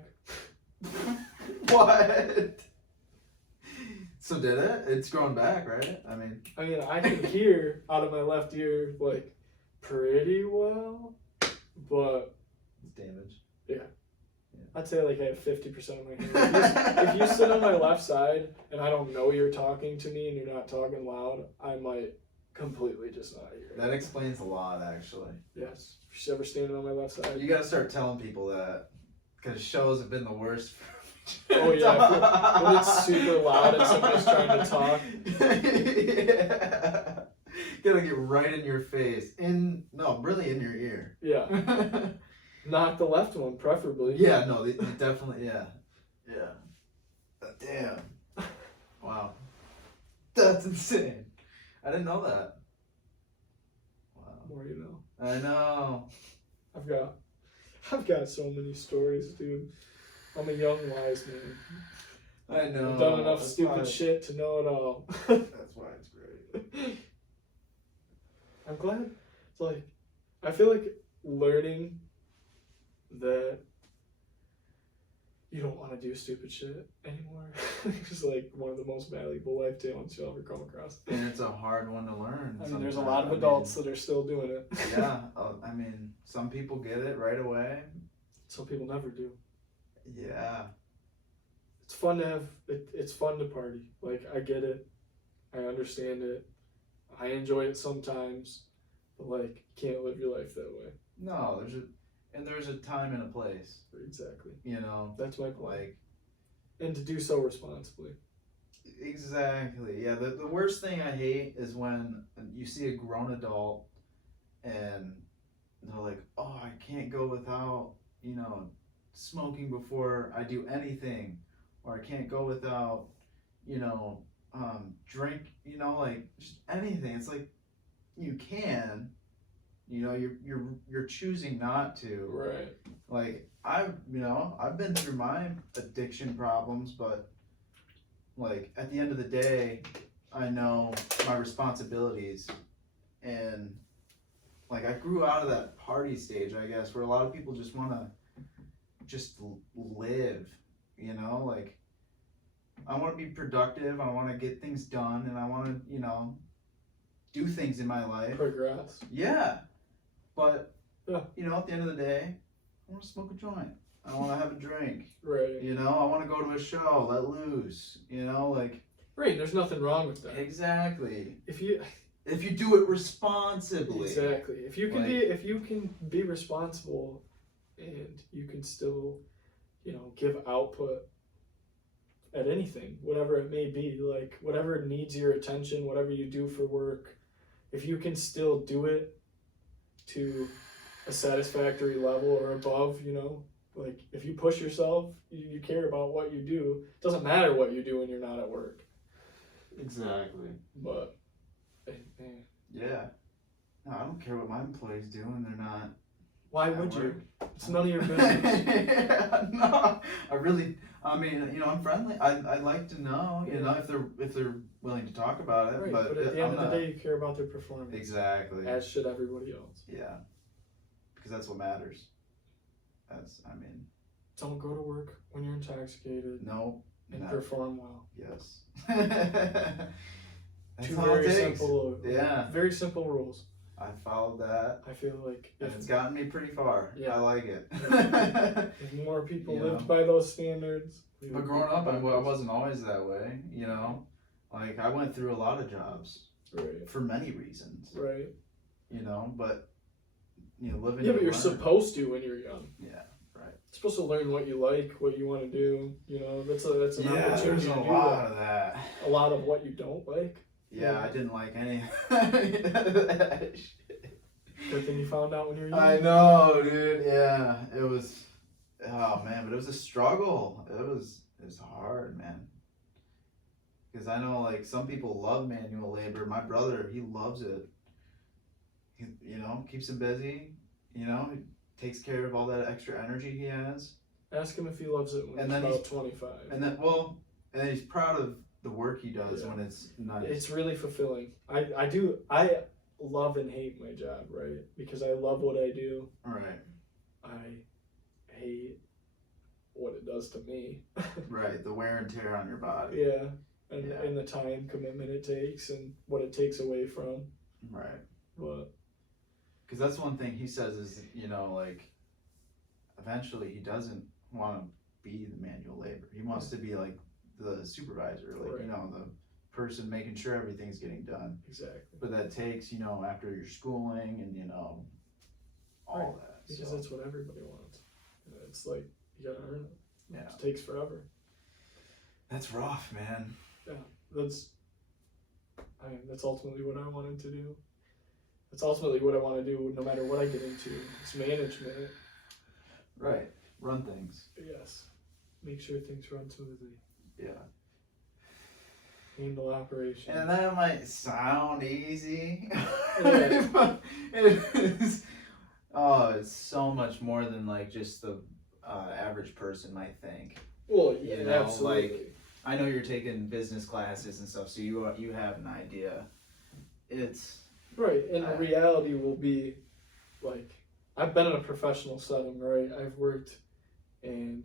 What? So did it? It's grown back, right? I mean, I can hear out of my left ear, like, pretty well, but it's damaged. Yeah. I'd say like I have 50% of my hearing. If you sit on my left side and I don't know you're talking to me and you're not talking loud, I might completely just not hear. That explains a lot, actually. Yes. If you're ever standing on my left side. You gotta start telling people that, because shows have been the worst. Oh yeah, when it's super loud and somebody's trying to talk. Yeah. Gotta get right in your face. Really in your ear. Yeah. Not the left one, preferably. Yeah, no, they definitely, yeah. Yeah. Damn. Wow. That's insane. I didn't know that. Wow. More you know. I know. I've got so many stories, dude. I'm a young wise man. I know. I've done enough stupid shit to know it all. That's why it's great. I'm glad. It's like, I feel like learning that you don't want to do stupid shit anymore is like one of the most valuable life talents you'll ever come across. And it's a hard one to learn. I mean, there's a lot of adults that are still doing it. Yeah, I mean, some people get it right away. Some people never do. Yeah. It's fun to have, it's fun to party. Like, I get it. I understand it. I enjoy it sometimes. But, like, you can't live your life that way. No, there's a time and a place. Exactly. You know? That's my point. Like, and to do so responsibly. Exactly. Yeah, the worst thing I hate is when you see a grown adult and they're like, oh, I can't go without, smoking before I do anything, or I can't go without, drink, like just anything. It's like, you can, you're choosing not to. Right. Like, I've been through my addiction problems, but like at the end of the day, I know my responsibilities, and like I grew out of that party stage, I guess, where a lot of people just want to just live, like I want to be productive, I want to get things done, and I want to, do things in my life. Progress. Yeah. But Yeah. you know, at the end of the day, I want to smoke a joint. I want to have a drink. Right. You know, I want to go to a show, let loose. You know, like. Right. There's nothing wrong with that. Exactly. If you do it responsibly. Exactly. If you can be responsible, and you can still, give output at anything, whatever it may be, like whatever needs your attention, whatever you do for work, if you can still do it to a satisfactory level or above, like if you push yourself, you care about what you do. It doesn't matter what you do when you're not at work. Exactly. But yeah. No, I don't care what my employees do when they're not. Why would you? It's none of your business. Yeah, no, I mean, I'm friendly. I'd like to know, if they're willing to talk about it. Right, but at the end of the day, you care about their performance. Exactly. As should everybody else. Yeah. Because that's what matters. Don't go to work when you're intoxicated. No. And perform well. Yes. Two very simple, yeah. Very simple rules. I followed that. I feel like it's gotten me pretty far. Yeah. I like it. If more people lived by those standards. But growing up, I wasn't always that way. Like I went through a lot of jobs. Right. For many reasons. Right. But living. Yeah, but you're supposed to when you're young. Yeah. Right. You're supposed to learn what you like, what you want to do. That's an opportunity there's to a do lot of that. A lot of what you don't like. Yeah, I didn't like any of that shit. Good thing you found out when you were young. I know, dude. Yeah, it was. Oh man, but it was a struggle. It was hard, man. Because I know, like, some people love manual labor. My brother, he loves it. He, keeps him busy. He takes care of all that extra energy he has. Ask him if he loves it when he's about 25. And then he's proud of the work he does when it's nice. It's really fulfilling. I love and hate my job, right? Because I love what I do. Right. I hate what it does to me. Right, the wear and tear on your body. Yeah. And the time commitment it takes and what it takes away from. Right. But because that's one thing he says is, like, eventually he doesn't want to be the manual labor. He wants to be like the supervisor, like, the person making sure everything's getting done. Exactly. But that takes, after your schooling and, all that. Because that's what everybody wants. It's like, you gotta earn it. Yeah. It takes forever. That's rough, man. Yeah. That's ultimately what I wanted to do. That's ultimately what I want to do no matter what I get into. It's management. Right. Run things. Yes. Make sure things run smoothly. Yeah. Handle operations. And that might sound easy. Yeah. But it is. Oh, it's so much more than like just the average person might think. Well, yeah, absolutely. Like, I know you're taking business classes and stuff, so you have an idea. It's right, and reality will be like, I've been in a professional setting, right? I've worked in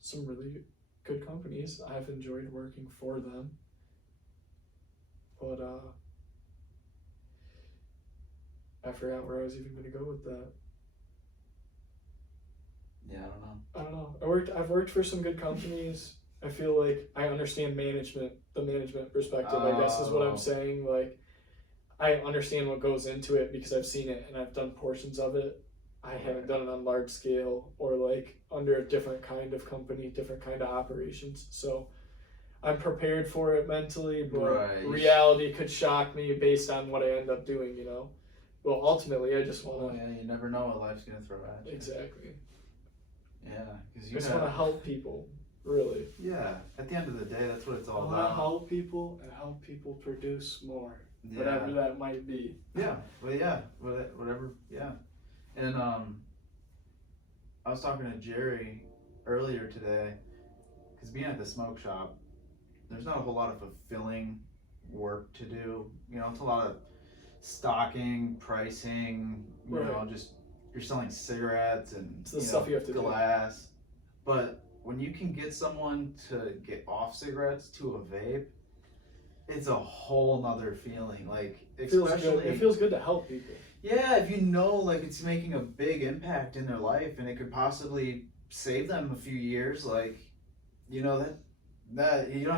some really good companies. I've enjoyed working for them. But I forgot where I was even going to go with that. Yeah, I don't know. I've worked for some good companies. I feel like I understand the management perspective, I guess is what I'm saying. Like, I understand what goes into it because I've seen it and I've done portions of it. I haven't done it on large scale or like under a different kind of company, different kind of operations. So I'm prepared for it mentally, but reality could shock me based on what I end up doing, Well, ultimately, I just want to... yeah, you never know what life's going to throw at you. Exactly. Yeah. I just want to help people, really. Yeah. At the end of the day, that's what it's all about. I want to help people and help people produce more, whatever that might be. Yeah. Well, yeah. Whatever. Yeah. And I was talking to Jerry earlier today, because being at the smoke shop, there's not a whole lot of fulfilling work to do. It's a lot of stocking, pricing, just you're selling cigarettes and it's the stuff you have to glass. But when you can get someone to get off cigarettes to a vape, it's a whole nother feeling. Like, especially it feels good to help people. Yeah, if you know, like, it's making a big impact in their life and it could possibly save them a few years, like, you know,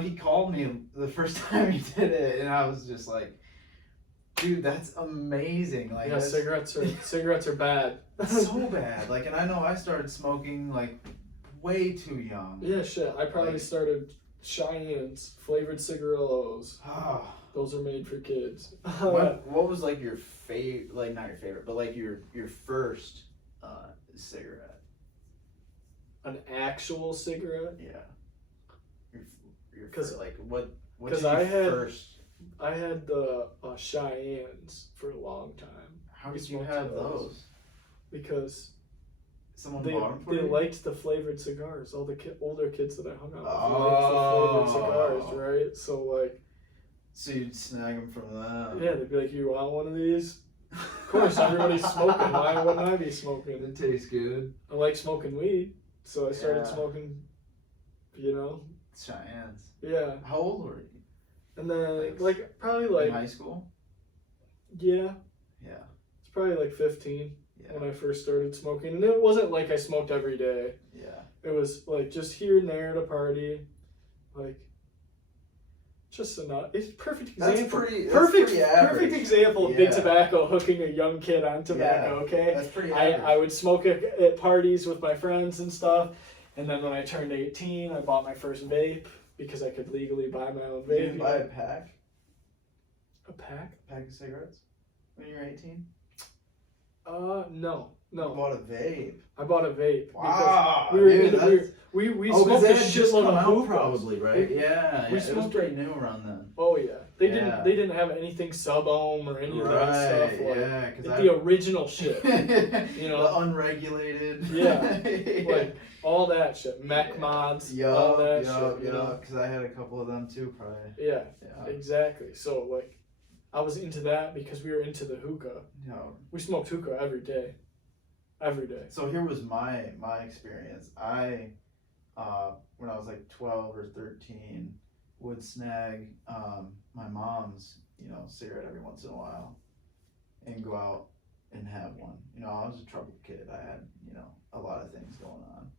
he called me the first time he did it, and I was just like, dude, that's amazing. Like, Yeah, cigarettes are bad. so bad. Like, and I know I started smoking, like, way too young. Yeah, shit. I probably started Cheyennes, flavored cigarillos. Those are made for kids. What was like your favorite? Like, not your favorite, but like your first cigarette. An actual cigarette? Yeah. Your first, like what? Because I had the Cheyennes for a long time. How did you have those? Because someone bought them for they you? liked the flavored cigars. All the older kids that I hung out with liked the flavored cigars, right? So like. So you'd snag them from them. Yeah, they'd be like, "You want one of these?" Of course, everybody's smoking. Why wouldn't I be smoking? It tastes good. I like smoking weed, so I started smoking. Cheyennes. Yeah. How old were you? And then, probably in high school? Yeah. Yeah. It's probably like 15 when I first started smoking. And it wasn't like I smoked every day. Yeah. It was like just here and there at a party. Like, just enough. It's perfect example. Perfect example of big tobacco hooking a young kid on tobacco, okay? That's pretty average. I would smoke at parties with my friends and stuff. And then when I turned 18, I bought my first vape because I could legally buy my own vape. You didn't buy a pack? A pack? A pack of cigarettes? When you were 18? No. You bought a vape. I bought a vape. Wow. We smoked a shitload of hookahs. Probably, right? Yeah. It was pretty new around then. Oh yeah. They didn't have anything sub-ohm or any of that stuff. Like, yeah. The original shit. The unregulated. Yeah. Like all that shit. Mech mods. All that shit. Because I had a couple of them too, probably. Yeah. Exactly. So like, I was into that because we were into the hookah. No. We smoked hookah every day. Every day. So here was my experience. I, when I was like 12 or 13, would snag my mom's, cigarette every once in a while, and go out and have one. I was a troubled kid. I had, a lot of things going on.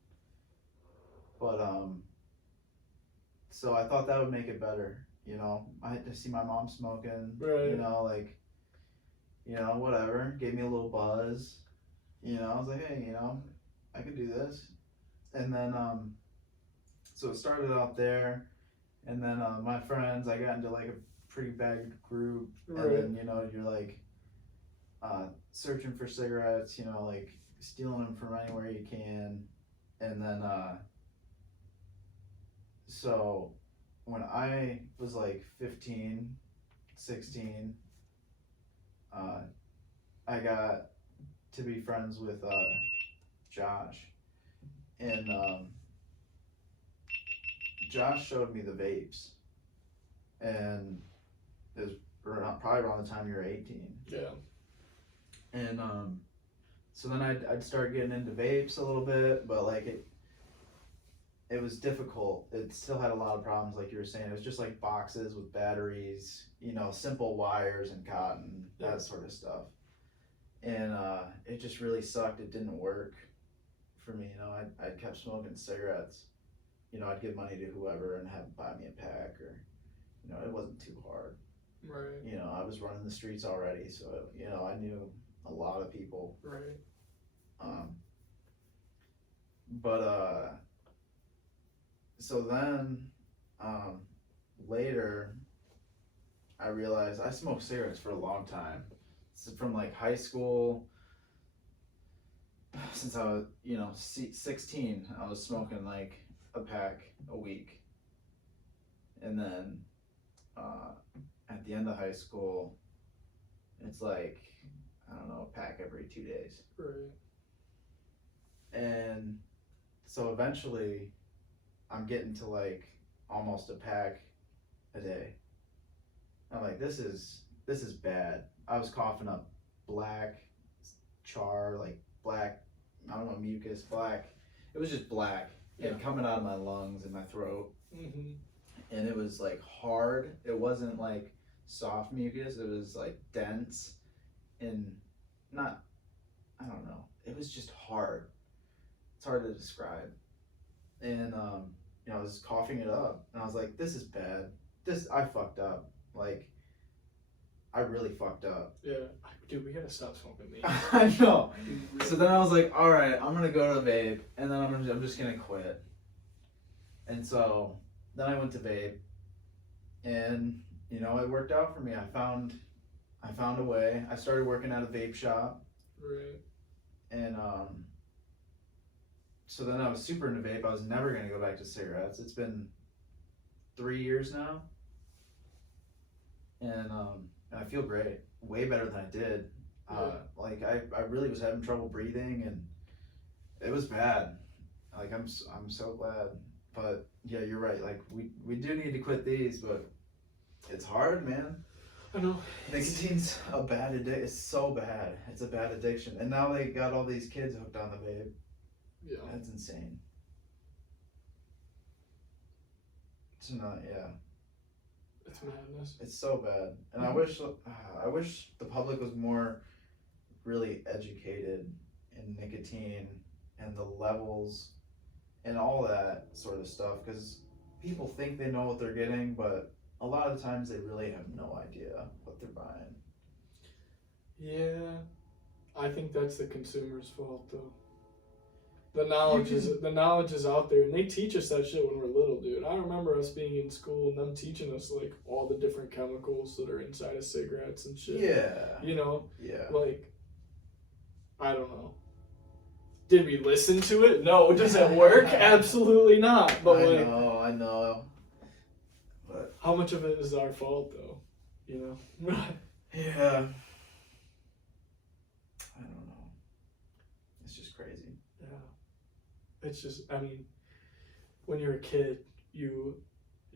But so I thought that would make it better. I had to see my mom smoking. Right. Whatever. Gave me a little buzz. I was like, hey, I could do this. And then, so it started out there. And then my friends, I got into like a pretty bad group. Right. And then, you're like searching for cigarettes, like stealing them from anywhere you can. And then, so when I was like 15, 16, I got to be friends with Josh, and Josh showed me the vapes, and it was probably around the time you were 18. Yeah. And so then I'd start getting into vapes a little bit, but like it was difficult. It still had a lot of problems, like you were saying. It was just like boxes with batteries, simple wires and cotton, that sort of stuff. And it just really sucked. It didn't work for me. I kept smoking cigarettes. I'd give money to whoever and have them buy me a pack, or, it wasn't too hard. Right. I was running the streets already, so, I knew a lot of people. Right. But so then later I realized I smoked cigarettes for a long time. From like high school, since I was 16, I was smoking like a pack a week. And then at the end of high school, it's like, I don't know, a pack every 2 days. Right. And so eventually I'm getting to like almost a pack a day. I'm like, this is bad. I was coughing up black char, like black, I don't know, mucus, black. It was just black and coming out of my lungs and my throat. Mm-hmm. And it was like hard. It wasn't like soft mucus. It was like dense and not, I don't know. It was just hard. It's hard to describe. And I was coughing it up, and I was like, "This is bad. I fucked up. Like, I really fucked up." Yeah, dude, we gotta stop smoking these. I know. So then I was like, "All right, I'm gonna go to vape, and then I'm just gonna quit." And so then I went to vape, and it worked out for me. I found a way. I started working at a vape shop, Right. and so then I was super into vape. I was never gonna go back to cigarettes. It's been 3 years now, and I feel great, way better than I did. Like I really was having trouble breathing, and it was bad. Like I'm so glad, but yeah, you're right. Like we do need to quit these, but it's hard, man. I know. Nicotine's a bad addiction. It's so bad. It's a bad addiction, and now they got all these kids hooked on the vape. Yeah. That's insane. It's not. Yeah. It's madness. It's so bad, and I wish the public was more really educated in nicotine and the levels and all that sort of stuff, because people think they know what they're getting, but a lot of the times they really have no idea what they're buying. Yeah, I think that's the consumer's fault though. The knowledge is out there, and they teach us that shit when we're little, dude. I remember us being in school and them teaching us like all the different chemicals that are inside of cigarettes and shit. Yeah. Yeah. Like, I don't know. Did we listen to it? No. Does it work? Absolutely not. But I know. But how much of it is our fault though? yeah. I don't know. It's just crazy. Yeah. It's just, I mean, when you're a kid, you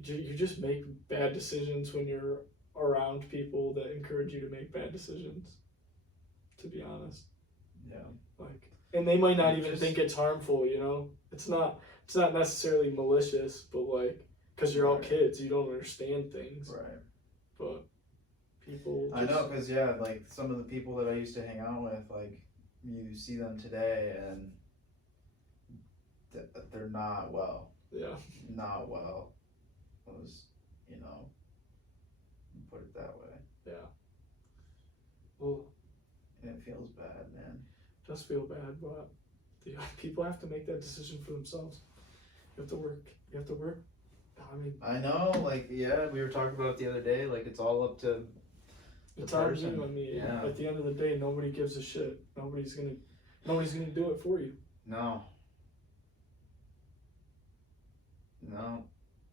just make bad decisions when you're around people that encourage you to make bad decisions, to be honest. Yeah. Like, and they might not even think it's harmful, It's not necessarily malicious, but like, because you're all kids, you don't understand things. Right. But people I know, because like some of the people that I used to hang out with, like you see them today and they're not well. Yeah. Not well. Put it that way. Yeah. Well, and it feels bad, man. It does feel bad, but people have to make that decision for themselves. You have to work. I mean, I know, like, yeah, we were talking about it the other day, like, it's all up to the person. You. I mean, at the end of the day, nobody gives a shit. Nobody's gonna do it for you. No,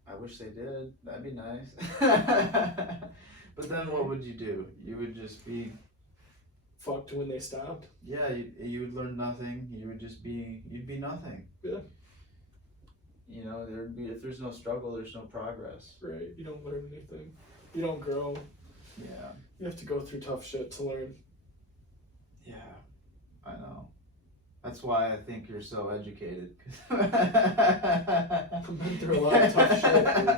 I wish they did. That'd be nice. But then what would you do? You would just be fucked when they stopped. Yeah, you would learn nothing. You'd be nothing. Yeah. If there's no struggle, there's no progress. Right. You don't learn anything. You don't grow. Yeah. You have to go through tough shit to learn. Yeah. I know. That's why I think you're so educated. I've been through a lot of tough shit, dude.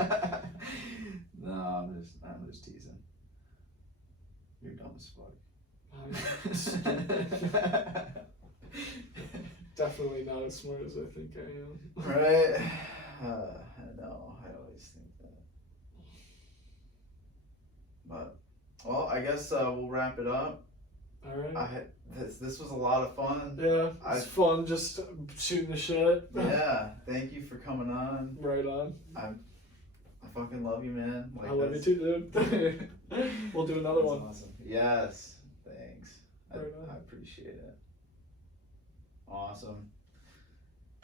No, I'm just teasing. You're dumb as fuck. Definitely not as smart as I think I am. Right? I know. I always think that. But, well, I guess we'll wrap it up. All right. This was a lot of fun. Yeah, it's fun just shooting the shit. Yeah, thank you for coming on. Right on. I fucking love you, man. I love you too, dude. We'll do another one. Awesome. Yes, thanks. Right I appreciate it. Awesome.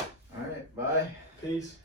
All right, bye. Peace.